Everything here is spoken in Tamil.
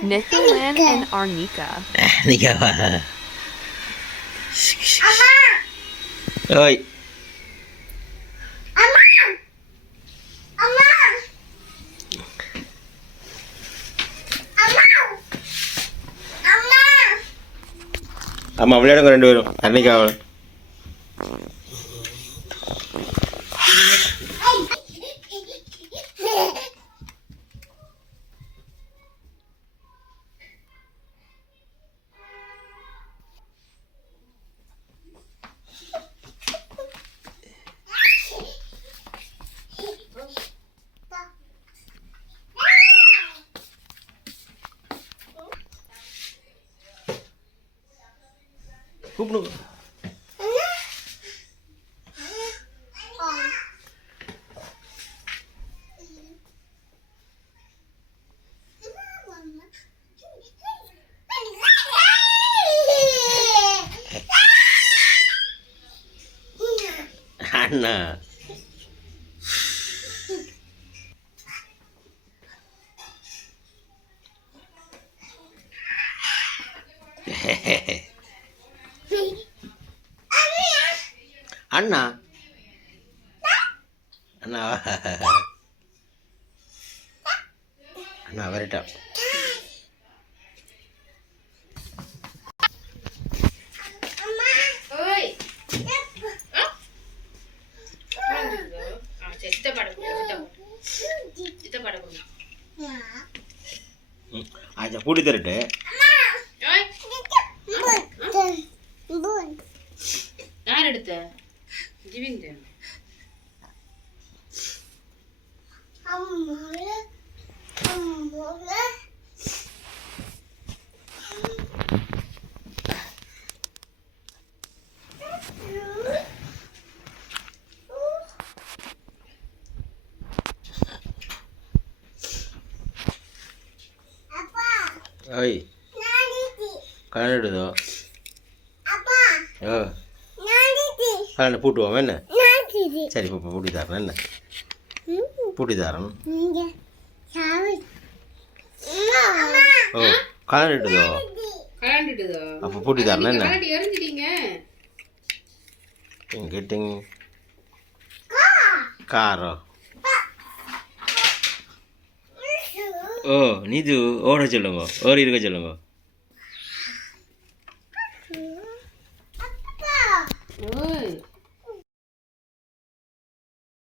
Nithalan and Arnika. Nika. Oi. அம்மா விளையாடுங்க ரெண்டு பேரும் அன்னைக்கு அவள் கூப்பிடுங்க அண்ணா அண்ணா அண்ணா அண்ணா வரட்டா ஆச்சா கூட்டி தரட்டு யார் எடுத்த ஜிவின் ஓய் கலண்டுதோ ஓ கலண்டு பூட்டுவோம் என்ன சரி இப்போ பூட்டி தரேன் என்ன பூட்டி தரேன் ஓ கலண்டுதோ கலண்டுடுதோ அப்போ பூட்டி தரேன் என்ன கலண்டு எரிஞ்சிட்டீங்க getting car ஓ நீது ஓட சொல்லுங்க ஓடி இருக்க சொல்லுங்க